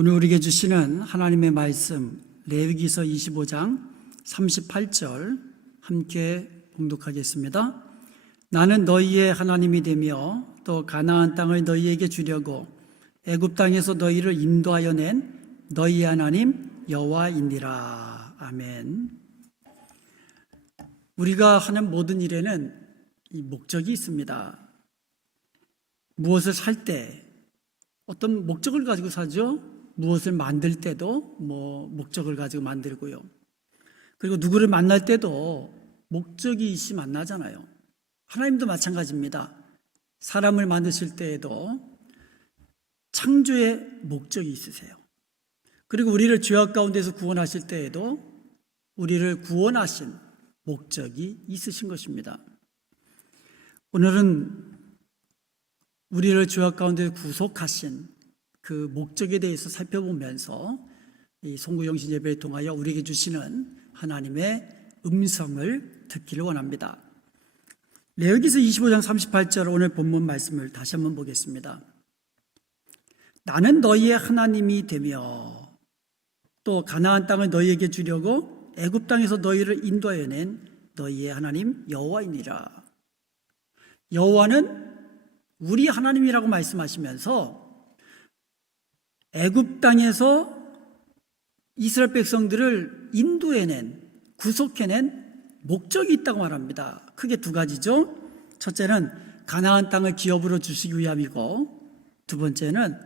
오늘 우리에게 주시는 하나님의 말씀 레위기서 25장 38절 함께 봉독하겠습니다. 나는 너희의 하나님이 되며 또 가나안 땅을 너희에게 주려고 애굽 땅에서 너희를 인도하여 낸 너희의 하나님 여호와이니라. 아멘. 우리가 하는 모든 일에는 이 목적이 있습니다. 무엇을 살 때 어떤 목적을 가지고 사죠. 무엇을 만들 때도 목적을 가지고 만들고요. 그리고 누구를 만날 때도 목적이 있이 만나잖아요. 하나님도 마찬가지입니다. 사람을 만드실 때에도 창조의 목적이 있으세요. 그리고 우리를 죄악 가운데서 구원하실 때에도 우리를 구원하신 목적이 있으신 것입니다. 오늘은 우리를 죄악 가운데 구속하신 그 목적에 대해서 살펴보면서 이 송구영신 예배를 통하여 우리에게 주시는 하나님의 음성을 듣기를 원합니다. 레위기서 25장 38절 오늘 본문 말씀을 다시 한번 보겠습니다. 나는 너희의 하나님이 되며 또 가나안 땅을 너희에게 주려고 애굽 땅에서 너희를 인도하여 낸 너희의 하나님 여호와이니라. 여호와는 우리 하나님이라고 말씀하시면서 애굽 땅에서 이스라엘 백성들을 인도해낸, 구속해낸 목적이 있다고 말합니다. 크게 두 가지죠. 첫째는 가나안 땅을 기업으로 주시기 위함이고, 두 번째는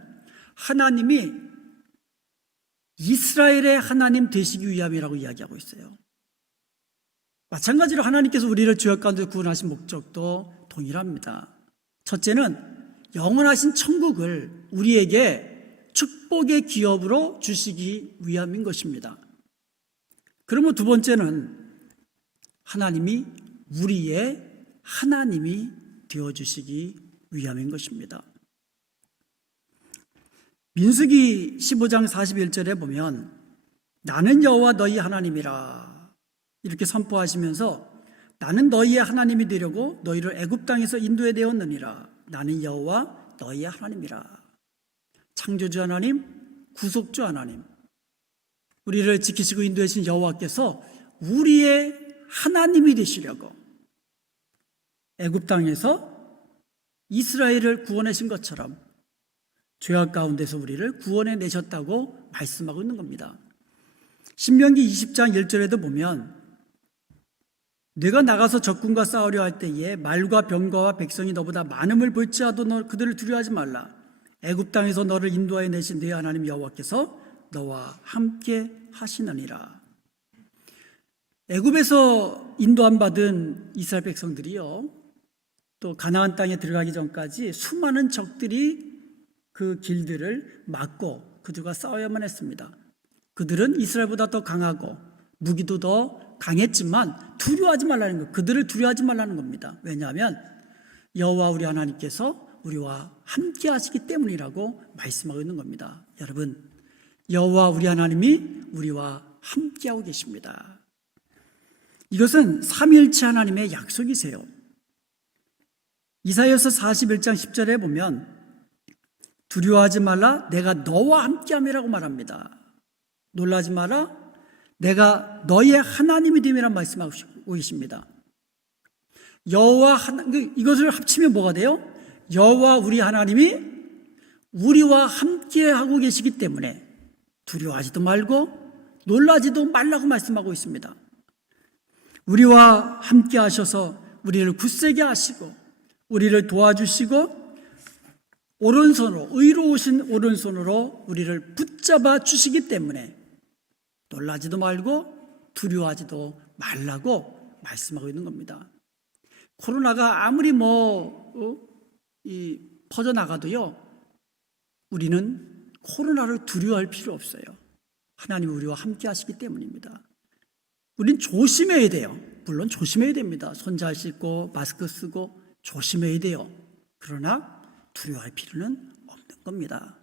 하나님이 이스라엘의 하나님 되시기 위함이라고 이야기하고 있어요. 마찬가지로 하나님께서 우리를 죄악 가운데 구원하신 목적도 동일합니다. 첫째는 영원하신 천국을 우리에게 축복의 기업으로 주시기 위함인 것입니다. 그러면 두 번째는 하나님이 우리의 하나님이 되어주시기 위함인 것입니다. 민수기 15장 41절에 보면 나는 여호와 너희 하나님이라 이렇게 선포하시면서 나는 너희의 하나님이 되려고 너희를 애굽 땅에서 인도해 내었느니라. 나는 여호와 너희의 하나님이라. 창조주 하나님, 구속주 하나님, 우리를 지키시고 인도하신 여호와께서 우리의 하나님이 되시려고 애굽 땅에서 이스라엘을 구원하신 것처럼 죄악 가운데서 우리를 구원해 내셨다고 말씀하고 있는 겁니다. 신명기 20장 1절에도 보면 내가 나가서 적군과 싸우려 할 때에 말과 병거와 백성이 너보다 많음을 볼지라도 너 그들을 두려워하지 말라. 애굽 땅에서 너를 인도하여 내신 네 하나님 여호와께서 너와 함께 하시느니라. 애굽에서 인도함 받은 이스라엘 백성들이요, 또 가나안 땅에 들어가기 전까지 수많은 적들이 그 길들을 막고 그들과 싸워야만 했습니다. 그들은 이스라엘보다 더 강하고 무기도 더 강했지만 두려워하지 말라는 것, 그들을 두려워하지 말라는 겁니다. 왜냐하면 여호와 우리 하나님께서 우리와 함께 하시기 때문이라고 말씀하고 있는 겁니다. 여러분, 여호와 우리 하나님이 우리와 함께하고 계십니다. 이것은 삼위일체 하나님의 약속이세요. 이사야서 41장 10절에 보면 두려워하지 말라 내가 너와 함께함이라고 말합니다. 놀라지 마라 내가 너의 하나님이 됨이란 말씀하고 계십니다. 여호와 이것을 합치면 뭐가 돼요? 여호와 우리 하나님이 우리와 함께 하고 계시기 때문에 두려워하지도 말고 놀라지도 말라고 말씀하고 있습니다. 우리와 함께 하셔서 우리를 굳세게 하시고 우리를 도와주시고 오른손으로, 의로우신 오른손으로 우리를 붙잡아 주시기 때문에 놀라지도 말고 두려워하지도 말라고 말씀하고 있는 겁니다. 코로나가 아무리 퍼져나가도요, 우리는 코로나를 두려워할 필요 없어요. 하나님이 우리와 함께 하시기 때문입니다. 우린 조심해야 돼요. 물론 조심해야 됩니다. 손 잘 씻고 마스크 쓰고 조심해야 돼요. 그러나 두려워할 필요는 없는 겁니다.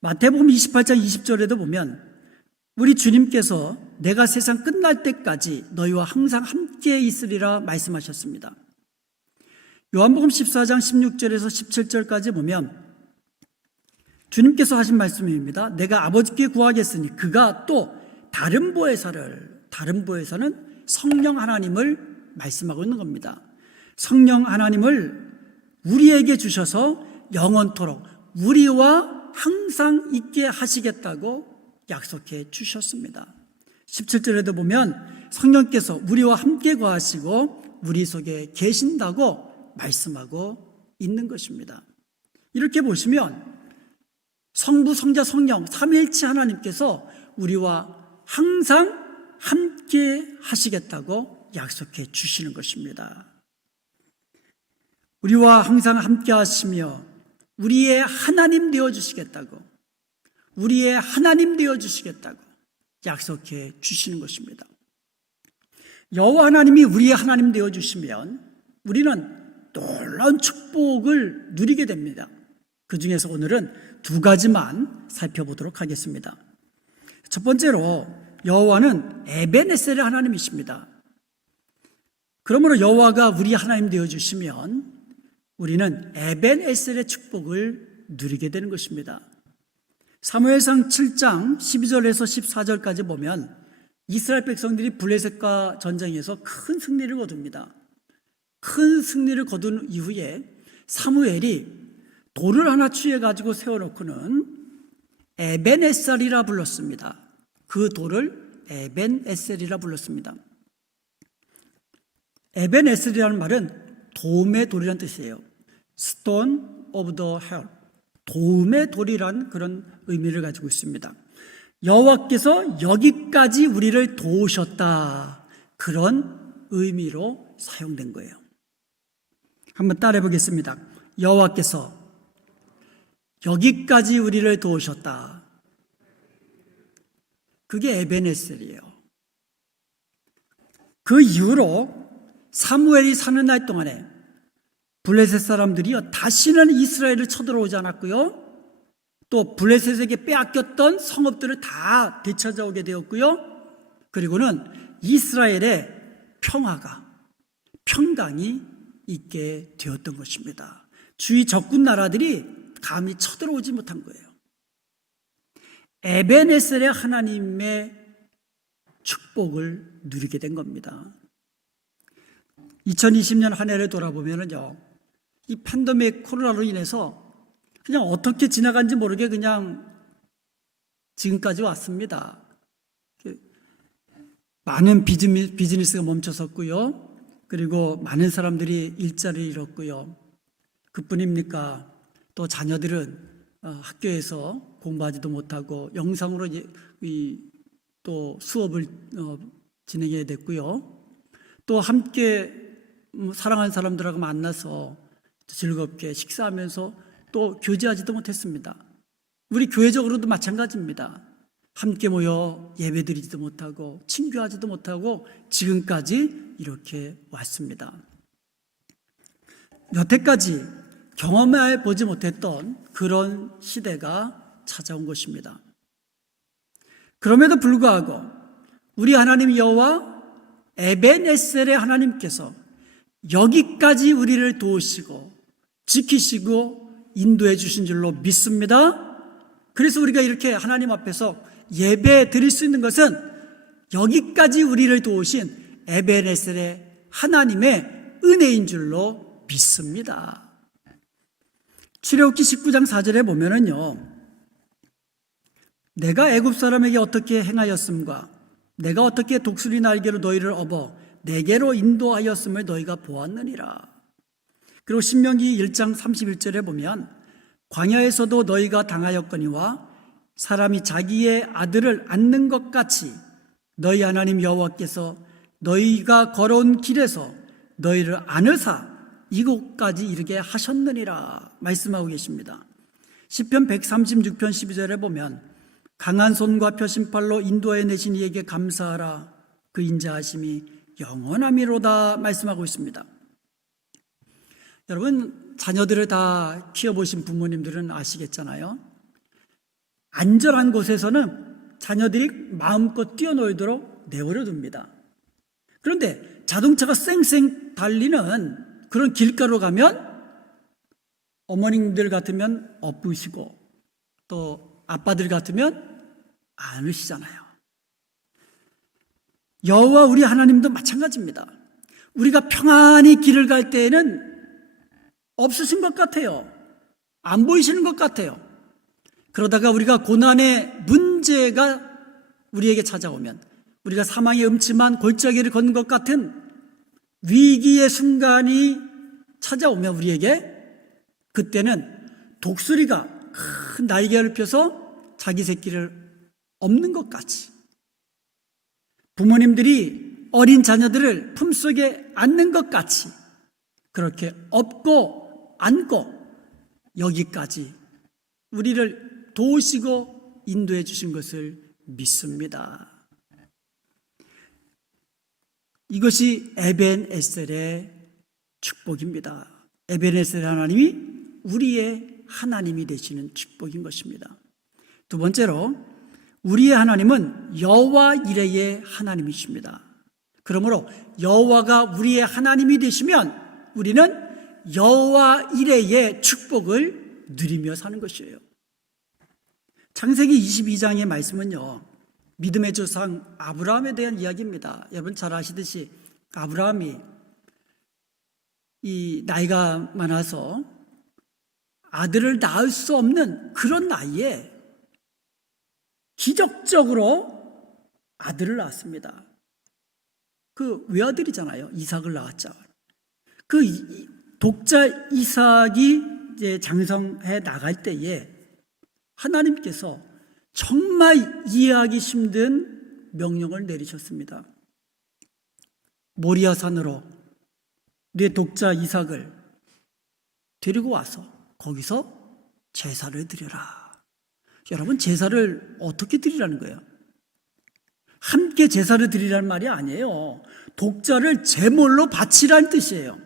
마태복음 28장 20절에도 보면 우리 주님께서 내가 세상 끝날 때까지 너희와 항상 함께 있으리라 말씀하셨습니다. 요한복음 14장 16절에서 17절까지 보면 주님께서 하신 말씀입니다. 내가 아버지께 구하겠으니 그가 또 다른 보혜사는 성령 하나님을 말씀하고 있는 겁니다. 성령 하나님을 우리에게 주셔서 영원토록 우리와 항상 있게 하시겠다고 약속해 주셨습니다. 17절에도 보면 성령께서 우리와 함께 거하시고 우리 속에 계신다고 말씀하고 있는 것입니다. 이렇게 보시면 성부, 성자, 성령 삼위일체 하나님께서 우리와 항상 함께 하시겠다고 약속해 주시는 것입니다. 우리와 항상 함께 하시며 우리의 하나님 되어 주시겠다고, 우리의 하나님 되어 주시겠다고 약속해 주시는 것입니다. 여호와 하나님이 우리의 하나님 되어 주시면 우리는 놀라운 축복을 누리게 됩니다. 그 중에서 오늘은 두 가지만 살펴보도록 하겠습니다. 첫 번째로 여호와는 에베네셀의 하나님이십니다. 그러므로 여호와가 우리 하나님 되어 주시면 우리는 에벤에셀의 축복을 누리게 되는 것입니다. 사무엘상 7장 12절에서 14절까지 보면 이스라엘 백성들이 블레셋과 전쟁에서 큰 승리를 거둡니다. 큰 승리를 거둔 이후에 사무엘이 돌을 하나 취해가지고 세워놓고는 에벤에셀이라 불렀습니다. 그 돌을 에벤에셀이라 불렀습니다. 에벤에셀이라는 말은 도움의 돌이라는 뜻이에요. Stone of the help. 도움의 돌이란 그런 의미를 가지고 있습니다. 여호와께서 여기까지 우리를 도우셨다. 그런 의미로 사용된 거예요. 한번 따라해 보겠습니다. 여호와께서 여기까지 우리를 도우셨다. 그게 에베네셀이에요. 그 이후로 사무엘이 사는 날 동안에 블레셋 사람들이요 다시는 이스라엘을 쳐들어오지 않았고요. 또 블레셋에게 빼앗겼던 성읍들을 다 되찾아오게 되었고요. 그리고는 이스라엘의 평강이 있게 되었던 것입니다. 주위 적군 나라들이 감히 쳐들어오지 못한 거예요. 에베네셀의 하나님의 축복을 누리게 된 겁니다. 2020년 한 해를 돌아보면요, 이 팬데믹 코로나로 인해서 그냥 어떻게 지나간지 모르게 그냥 지금까지 왔습니다. 많은 비즈니스가 멈춰섰고요. 그리고 많은 사람들이 일자리를 잃었고요. 그뿐입니까? 또 자녀들은 학교에서 공부하지도 못하고 영상으로 또 수업을 진행해야 됐고요. 또 함께 사랑하는 사람들하고 만나서 즐겁게 식사하면서 또 교제하지도 못했습니다. 우리 교회적으로도 마찬가지입니다. 함께 모여 예배드리지도 못하고 친교하지도 못하고 지금까지 이렇게 왔습니다. 여태까지 경험해 보지 못했던 그런 시대가 찾아온 것입니다. 그럼에도 불구하고 우리 하나님 여호와 에벤에셀의 하나님께서 여기까지 우리를 도우시고 지키시고 인도해 주신 줄로 믿습니다. 그래서 우리가 이렇게 하나님 앞에서 예배 드릴 수 있는 것은 여기까지 우리를 도우신 에벤에셀의 하나님의 은혜인 줄로 믿습니다. 출애굽기 19장 4절에 보면은요, 내가 애굽 사람에게 어떻게 행하였음과 내가 어떻게 독수리 날개로 너희를 업어 내게로 인도하였음을 너희가 보았느니라. 그리고 신명기 1장 31절에 보면 광야에서도 너희가 당하였거니와 사람이 자기의 아들을 안는 것 같이 너희 하나님 여호와께서 너희가 걸어온 길에서 너희를 안으사 이곳까지 이르게 하셨느니라 말씀하고 계십니다. 시편 136편 12절에 보면 강한 손과 표심팔로 인도해 내신 이에게 감사하라 그 인자하심이 영원함이로다 말씀하고 있습니다. 여러분, 자녀들을 다 키워보신 부모님들은 아시겠잖아요. 안전한 곳에서는 자녀들이 마음껏 뛰어놀도록 내버려둡니다. 그런데 자동차가 쌩쌩 달리는 그런 길가로 가면 어머님들 같으면 엎으시고 또 아빠들 같으면 않으시잖아요. 여호와 우리 하나님도 마찬가지입니다. 우리가 평안히 길을 갈 때에는 없으신 것 같아요. 안 보이시는 것 같아요. 그러다가 우리가 고난의 문제가 우리에게 찾아오면, 우리가 사망의 음침한 골짜기를 걷는 것 같은 위기의 순간이 찾아오면 우리에게, 그때는 독수리가 큰 날개를 펴서 자기 새끼를 업는 것 같이, 부모님들이 어린 자녀들을 품속에 안는 것 같이 그렇게 업고 안고 여기까지 우리를 도우시고 인도해 주신 것을 믿습니다. 이것이 에벤에셀의 축복입니다. 에벤에셀 하나님이 우리의 하나님이 되시는 축복인 것입니다. 두 번째로, 우리의 하나님은 여호와 이레의 하나님이십니다. 그러므로 여호와가 우리의 하나님이 되시면 우리는 여호와 이레의 축복을 누리며 사는 것이에요. 창세기 22장의 말씀은요, 믿음의 조상 아브라함에 대한 이야기입니다. 여러분 잘 아시듯이 아브라함이 이 나이가 많아서 아들을 낳을 수 없는 그런 나이에 기적적으로 아들을 낳았습니다. 그 외아들이잖아요. 이삭을 낳았죠. 그 독자 이삭이 이제 장성해 나갈 때에 하나님께서 정말 이해하기 힘든 명령을 내리셨습니다. 모리아산으로 내 독자 이삭을 데리고 와서 거기서 제사를 드려라. 여러분, 제사를 어떻게 드리라는 거예요? 함께 제사를 드리라는 말이 아니에요. 독자를 제물로 바치라는 뜻이에요.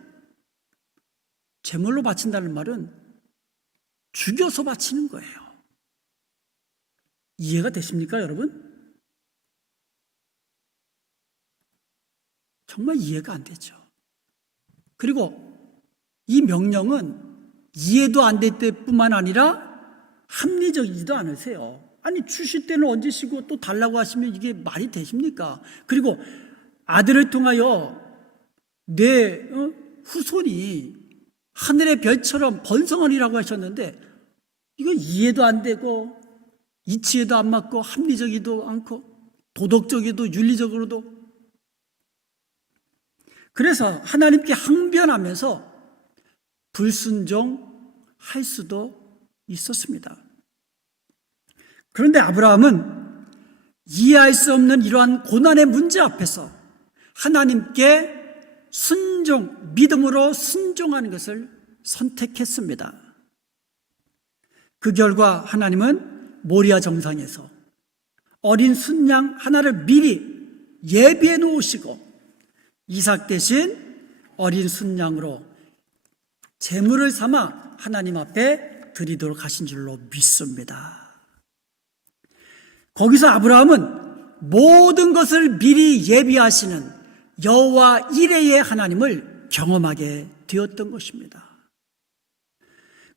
제물로 바친다는 말은 죽여서 바치는 거예요. 이해가 되십니까, 여러분? 정말 이해가 안 되죠. 그리고 이 명령은 이해도 안 될 때뿐만 아니라 합리적이지도 않으세요. 아니, 주실 때는 얹으시고 또 달라고 하시면 이게 말이 되십니까? 그리고 아들을 통하여 내 후손이 하늘의 별처럼 번성하리라고 하셨는데, 이거 이해도 안 되고 이치에도 안 맞고 합리적이도 않고 도덕적이도 윤리적으로도. 그래서 하나님께 항변하면서 불순종할 수도 있었습니다. 그런데 아브라함은 이해할 수 없는 이러한 고난의 문제 앞에서 하나님께 믿음으로 순종하는 것을 선택했습니다. 그 결과 하나님은 모리아 정상에서 어린 순양 하나를 미리 예비해 놓으시고 이삭 대신 어린 순양으로 제물을 삼아 하나님 앞에 드리도록 하신 줄로 믿습니다. 거기서 아브라함은 모든 것을 미리 예비하시는 여호와 이레의 하나님을 경험하게 되었던 것입니다.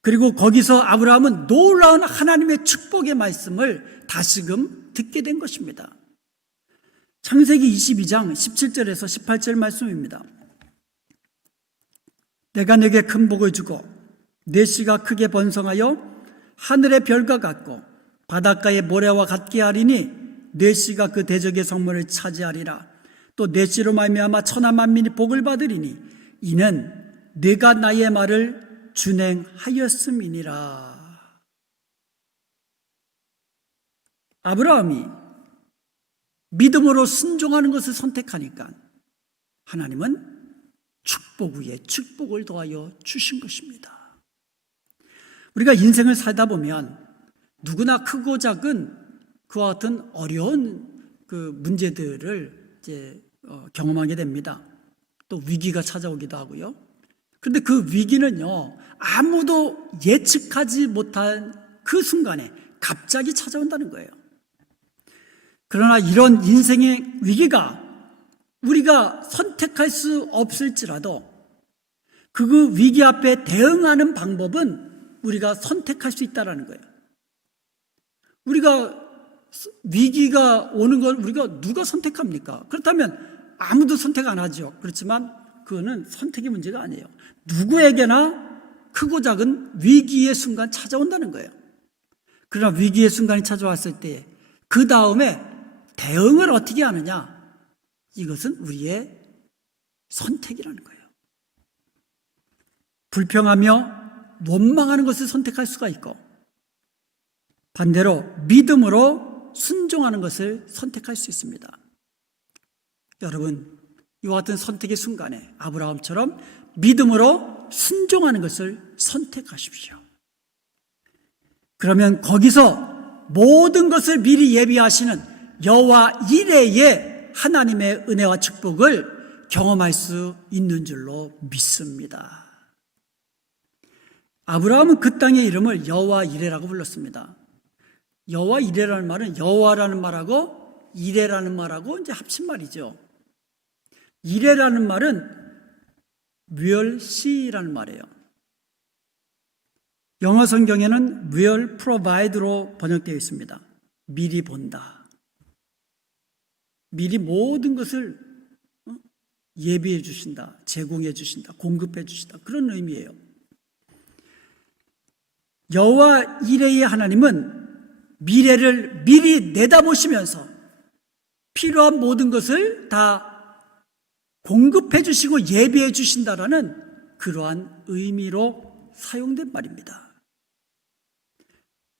그리고 거기서 아브라함은 놀라운 하나님의 축복의 말씀을 다시금 듣게 된 것입니다. 창세기 22장 17절에서 18절 말씀입니다. 내가 네게 큰 복을 주고 내 씨가 크게 번성하여 하늘의 별과 같고 바닷가의 모래와 같게 하리니 내 씨가 그 대적의 성문을 차지하리라. 또 내 씨로 말미암아 천하 만민이 복을 받으리니 이는 네가 나의 말을 준행하였음이니라. 아브라함이 믿음으로 순종하는 것을 선택하니까 하나님은 축복 위에 축복을 더하여 주신 것입니다. 우리가 인생을 살다 보면 누구나 크고 작은 그와 같은 어려운 그 문제들을 이제 경험하게 됩니다. 또 위기가 찾아오기도 하고요. 그런데 그 위기는요, 아무도 예측하지 못한 그 순간에 갑자기 찾아온다는 거예요. 그러나 이런 인생의 위기가 우리가 선택할 수 없을지라도 그 위기 앞에 대응하는 방법은 우리가 선택할 수 있다는 거예요. 우리가 위기가 오는 걸 우리가 누가 선택합니까? 그렇다면 아무도 선택 안 하죠. 그렇지만 그거는 선택의 문제가 아니에요. 누구에게나 크고 작은 위기의 순간 찾아온다는 거예요. 그러나 위기의 순간이 찾아왔을 때 그 다음에 대응을 어떻게 하느냐, 이것은 우리의 선택이라는 거예요. 불평하며 원망하는 것을 선택할 수가 있고, 반대로 믿음으로 순종하는 것을 선택할 수 있습니다. 여러분, 이와 같은 선택의 순간에 아브라함처럼 믿음으로 순종하는 것을 선택하십시오. 그러면 거기서 모든 것을 미리 예비하시는 여호와 이레의 하나님의 은혜와 축복을 경험할 수 있는 줄로 믿습니다. 아브라함은 그 땅의 이름을 여호와 이레라고 불렀습니다. 여호와 이레라는 말은 여호와라는 말하고 이레라는 말하고 이제 합친 말이죠. 이레라는 말은 will see라는 말이에요. 영어 성경에는 will provide로 번역되어 있습니다. 미리 본다. 미리 모든 것을 예비해 주신다, 제공해 주신다, 공급해 주신다, 그런 의미예요. 여호와 이레의 하나님은 미래를 미리 내다보시면서 필요한 모든 것을 다 공급해 주시고 예비해 주신다라는 그러한 의미로 사용된 말입니다.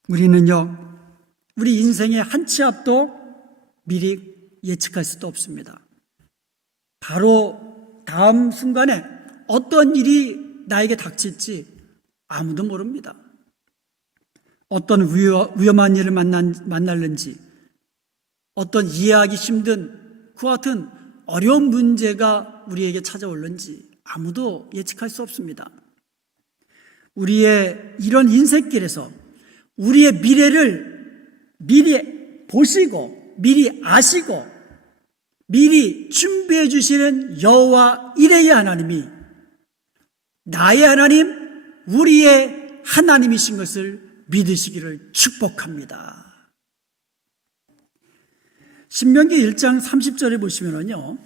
우리는요, 우리 인생의 한 치 앞도 미리 예측할 수도 없습니다. 바로 다음 순간에 어떤 일이 나에게 닥칠지 아무도 모릅니다. 어떤 위험한 일을 만날는지, 어떤 이해하기 힘든 그와 같은 어려운 문제가 우리에게 찾아올는지 아무도 예측할 수 없습니다. 우리의 이런 인생길에서 우리의 미래를 미리 보시고 미리 아시고 미리 준비해 주시는 여호와 이레의 하나님이 나의 하나님, 우리의 하나님이신 것을 믿으시기를 축복합니다. 신명기 1장 30절에 보시면요,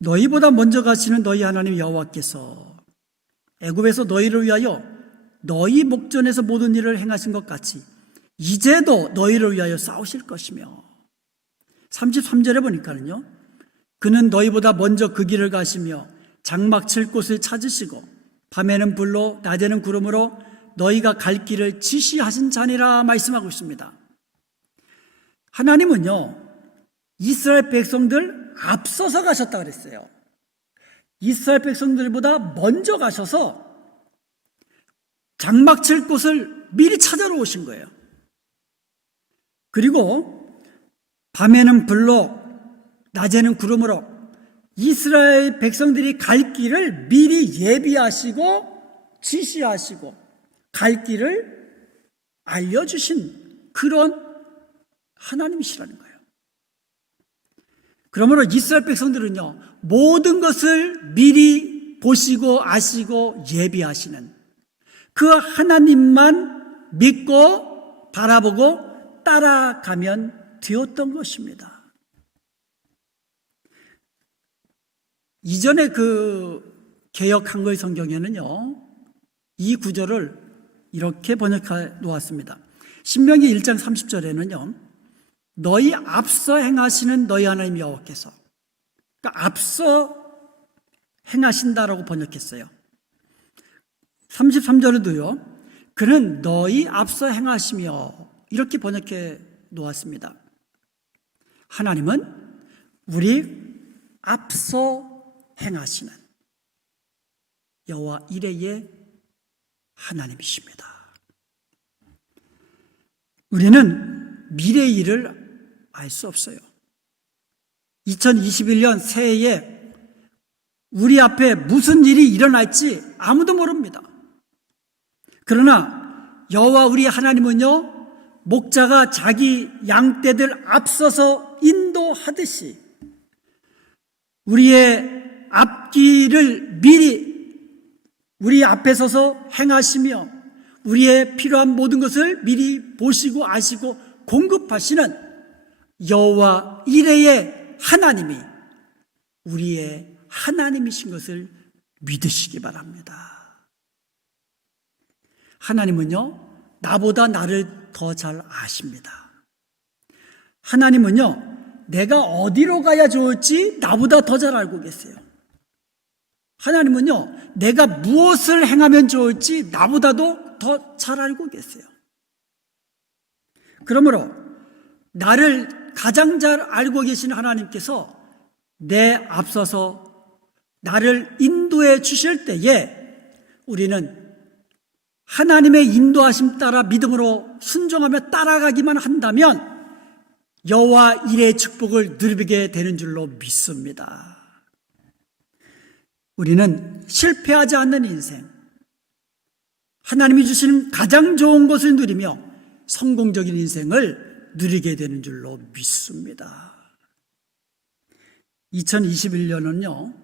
너희보다 먼저 가시는 너희 하나님 여호와께서 애굽에서 너희를 위하여 너희 목전에서 모든 일을 행하신 것 같이 이제도 너희를 위하여 싸우실 것이며, 33절에 보니까는요, 그는 너희보다 먼저 그 길을 가시며 장막 칠 곳을 찾으시고 밤에는 불로 낮에는 구름으로 너희가 갈 길을 지시하신 자니라 말씀하고 있습니다. 하나님은요, 이스라엘 백성들 앞서서 가셨다 그랬어요. 이스라엘 백성들보다 먼저 가셔서 장막 칠 곳을 미리 찾아러 오신 거예요. 그리고 밤에는 불로 낮에는 구름으로 이스라엘 백성들이 갈 길을 미리 예비하시고 지시하시고 갈 길을 알려주신 그런 하나님이시라는 거예요. 그러므로 이스라엘 백성들은요, 모든 것을 미리 보시고 아시고 예비하시는 그 하나님만 믿고 바라보고 따라가면 되었던 것입니다. 이전에 그 개역 한글 성경에는요, 이 구절을 이렇게 번역해 놓았습니다. 신명기 1장 30절에는요, 너희 앞서 행하시는 너희 하나님 여호와께서, 그러니까 앞서 행하신다라고 번역했어요. 33절에도요, 그는 너희 앞서 행하시며 이렇게 번역해 놓았습니다. 하나님은 우리 앞서 행하시는 여호와 이레의 하나님이십니다. 우리는 미래의 일을 알 수 없어요. 2021년 새해에 우리 앞에 무슨 일이 일어날지 아무도 모릅니다. 그러나 여호와 우리 하나님은요, 목자가 자기 양떼들 앞서서 인도하듯이 우리의 앞길을 미리 우리 앞에 서서 행하시며 우리의 필요한 모든 것을 미리 보시고 아시고 공급하시는 여호와 이레의 하나님이 우리의 하나님이신 것을 믿으시기 바랍니다. 하나님은요, 나보다 나를 더 잘 아십니다. 하나님은요, 내가 어디로 가야 좋을지 나보다 더 잘 알고 계세요. 하나님은요, 내가 무엇을 행하면 좋을지 나보다도 더 잘 알고 계세요. 그러므로 나를 가장 잘 알고 계신 하나님께서 내 앞서서 나를 인도해 주실 때에 우리는 하나님의 인도하심 따라 믿음으로 순종하며 따라가기만 한다면 여호와 이레의 축복을 누리게 되는 줄로 믿습니다. 우리는 실패하지 않는 인생, 하나님이 주시는 가장 좋은 것을 누리며 성공적인 인생을 누리게 되는 줄로 믿습니다. 2021년은요,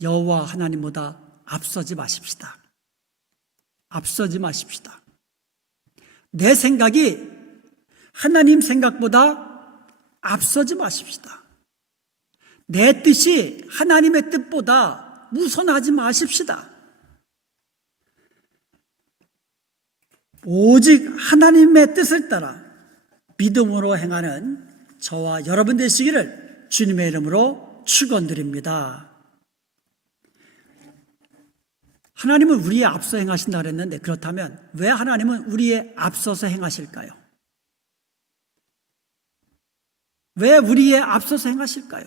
여호와 하나님보다 앞서지 마십시다. 앞서지 마십시다. 내 생각이 하나님 생각보다 앞서지 마십시다. 내 뜻이 하나님의 뜻보다 우선하지 마십시다. 오직 하나님의 뜻을 따라 믿음으로 행하는 저와 여러분 되시기를 주님의 이름으로 축원드립니다. 하나님은 우리의 앞서 행하신다 그랬는데, 그렇다면 왜 하나님은 우리의 앞서서 행하실까요? 왜 우리의 앞서서 행하실까요?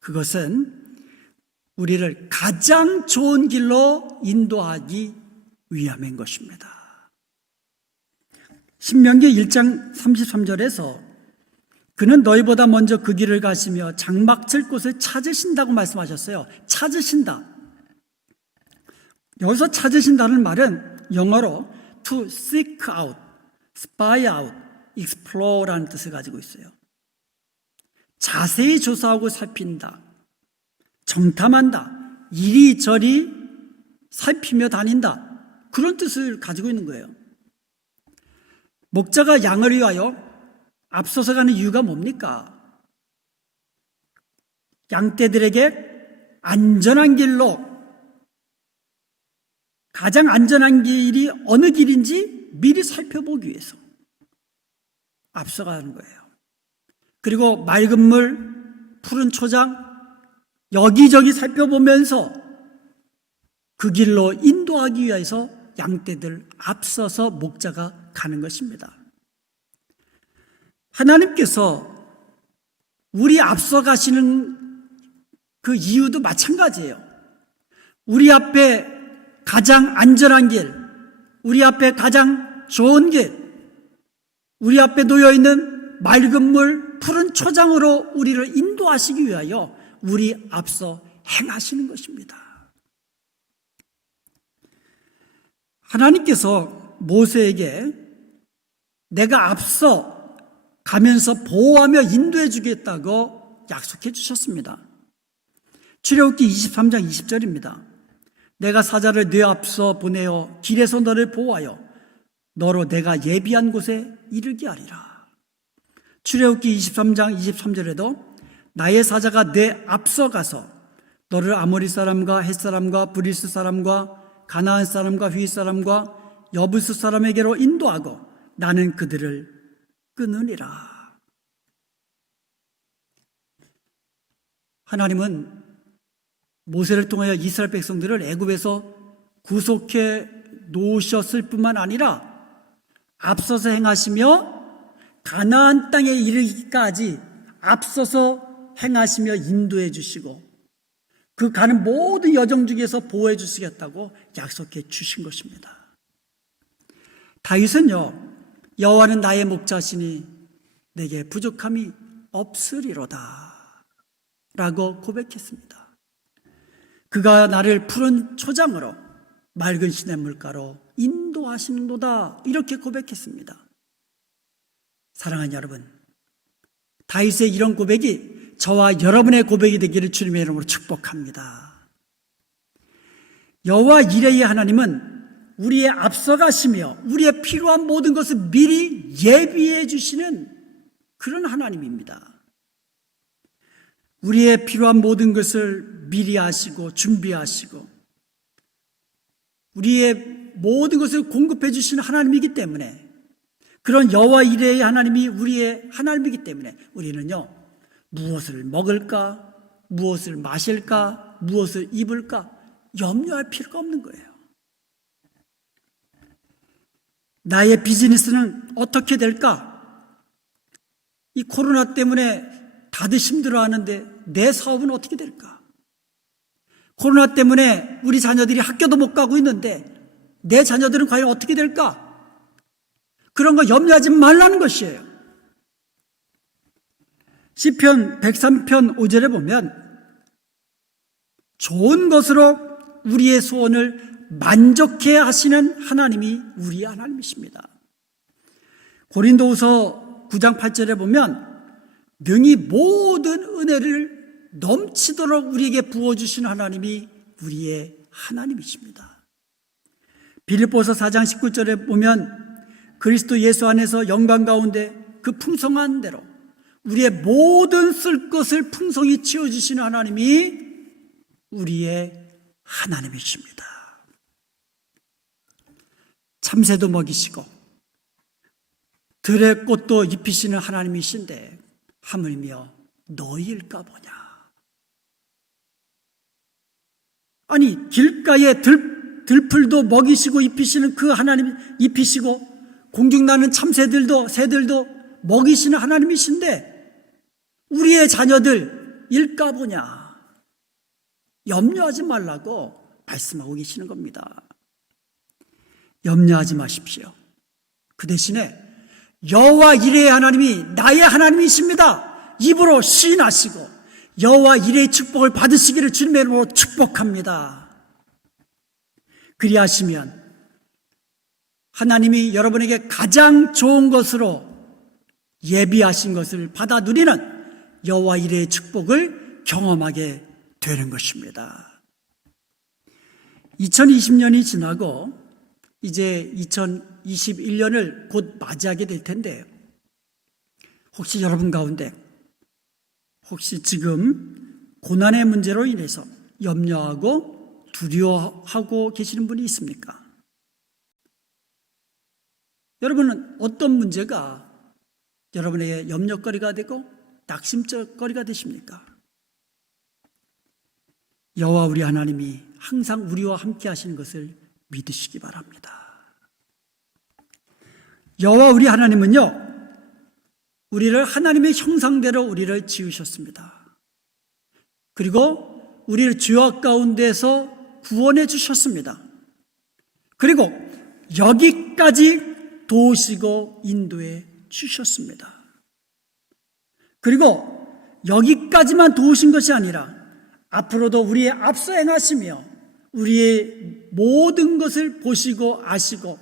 그것은 우리를 가장 좋은 길로 인도하기 위함인 것입니다. 신명기 1장 33절에서 그는 너희보다 먼저 그 길을 가시며 장막 칠 곳을 찾으신다고 말씀하셨어요. 찾으신다. 여기서 찾으신다는 말은 영어로 to seek out, spy out, explore라는 뜻을 가지고 있어요. 자세히 조사하고 살핀다, 정탐한다, 이리저리 살피며 다닌다, 그런 뜻을 가지고 있는 거예요. 목자가 양을 위하여 앞서서 가는 이유가 뭡니까? 양떼들에게 안전한 길로, 가장 안전한 길이 어느 길인지 미리 살펴보기 위해서 앞서가는 거예요. 그리고 맑은 물, 푸른 초장 여기저기 살펴보면서 그 길로 인도하기 위해서 양떼들 앞서서 목자가 가는 것입니다. 하나님께서 우리 앞서 가시는 그 이유도 마찬가지예요. 우리 앞에 가장 안전한 길, 우리 앞에 가장 좋은 길, 우리 앞에 놓여있는 맑은 물, 푸른 초장으로 우리를 인도하시기 위하여 우리 앞서 행하시는 것입니다. 하나님께서 모세에게 내가 앞서 가면서 보호하며 인도해 주겠다고 약속해 주셨습니다. 출애굽기 23장 20절입니다. 내가 사자를 네 앞서 보내어 길에서 너를 보호하여 너로 내가 예비한 곳에 이르게 하리라. 출애굽기 23장 23절에도 나의 사자가 내 앞서 가서 너를 아모리 사람과 헷 사람과 브리스 사람과 가나안 사람과 휘 사람과 여부스 사람에게로 인도하고 나는 그들을 끊으리라. 하나님은 모세를 통하여 이스라엘 백성들을 애굽에서 구속해 놓으셨을 뿐만 아니라 앞서서 행하시며 가나안 땅에 이르기까지 앞서서 행하시며 인도해 주시고 그 가는 모든 여정 중에서 보호해 주시겠다고 약속해 주신 것입니다. 다윗은요, 여호와는 나의 목자시니 내게 부족함이 없으리로다 라고 고백했습니다. 그가 나를 푸른 초장으로 맑은 시냇물가로 인도하시는도다 이렇게 고백했습니다. 사랑하는 여러분, 다윗의 이런 고백이 저와 여러분의 고백이 되기를 주님의 이름으로 축복합니다. 여호와 이레의 하나님은 우리의 앞서가시며 우리의 필요한 모든 것을 미리 예비해 주시는 그런 하나님입니다. 우리의 필요한 모든 것을 미리 하시고 준비하시고 우리의 모든 것을 공급해 주시는 하나님이기 때문에, 그런 여호와 이레의 하나님이 우리의 하나님이기 때문에 우리는요, 무엇을 먹을까, 무엇을 마실까, 무엇을 입을까 염려할 필요가 없는 거예요. 나의 비즈니스는 어떻게 될까? 이 코로나 때문에 다들 힘들어하는데 내 사업은 어떻게 될까? 코로나 때문에 우리 자녀들이 학교도 못 가고 있는데 내 자녀들은 과연 어떻게 될까? 그런 거 염려하지 말라는 것이에요. 시편 103편 5절에 보면 좋은 것으로 우리의 소원을 만족해 하시는 하나님이 우리의 하나님이십니다. 고린도후서 9장 8절에 보면 능히 모든 은혜를 넘치도록 우리에게 부어주시는 하나님이 우리의 하나님이십니다. 빌립보서 4장 19절에 보면 그리스도 예수 안에서 영광 가운데 그 풍성한 대로 우리의 모든 쓸 것을 풍성히 채워주시는 하나님이 우리의 하나님이십니다. 참새도 먹이시고 들의 꽃도 입히시는 하나님이신데 하물며 너희일까 보냐. 아니, 길가에 들풀도 먹이시고 입히시는 그 하나님, 입히시고 공중나는 참새들도 새들도 먹이시는 하나님이신데 우리의 자녀들 일까 보냐. 염려하지 말라고 말씀하고 계시는 겁니다. 염려하지 마십시오. 그 대신에 여호와 이레의 하나님이 나의 하나님이십니다. 입으로 시인하시고 여호와 이레의 축복을 받으시기를 주님의 이름으로 축복합니다. 그리하시면 하나님이 여러분에게 가장 좋은 것으로 예비하신 것을 받아 누리는 여호와 이레의 축복을 경험하게 되는 것입니다. 2020년이 지나고 이제 2021년을 곧 맞이하게 될 텐데, 혹시 여러분 가운데 혹시 지금 고난의 문제로 인해서 염려하고 두려워하고 계시는 분이 있습니까? 여러분은 어떤 문제가 여러분에게 염려거리가 되고 낙심거리가 되십니까? 여호와 우리 하나님이 항상 우리와 함께 하시는 것을 믿으시기 바랍니다. 여호와 우리 하나님은요, 우리를 하나님의 형상대로 우리를 지으셨습니다. 그리고 우리를 죄악 가운데서 구원해 주셨습니다. 그리고 여기까지 도우시고 인도해 주셨습니다. 그리고 여기까지만 도우신 것이 아니라 앞으로도 우리의 앞서 행하시며 우리의 모든 것을 보시고 아시고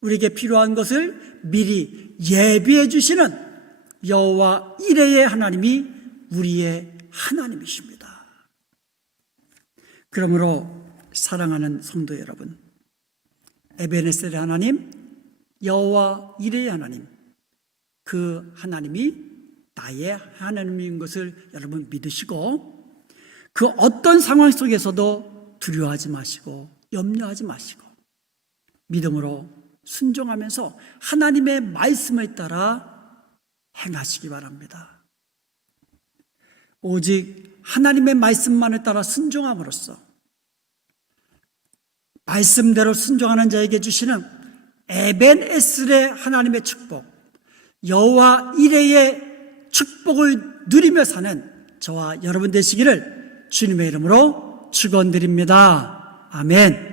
우리에게 필요한 것을 미리 예비해 주시는 여호와 이레의 하나님이 우리의 하나님이십니다. 그러므로 사랑하는 성도 여러분, 에베네셀의 하나님, 여호와 이레의 하나님, 그 하나님이 나의 하나님인 것을 여러분 믿으시고 그 어떤 상황 속에서도 두려워하지 마시고 염려하지 마시고 믿음으로 순종하면서 하나님의 말씀에 따라 행하시기 바랍니다. 오직 하나님의 말씀만을 따라 순종함으로써 말씀대로 순종하는 자에게 주시는 에벤에셀의 하나님의 축복, 여호와 이레의 축복을 누리며 사는 저와 여러분 되시기를 주님의 이름으로 축원드립니다. 아멘.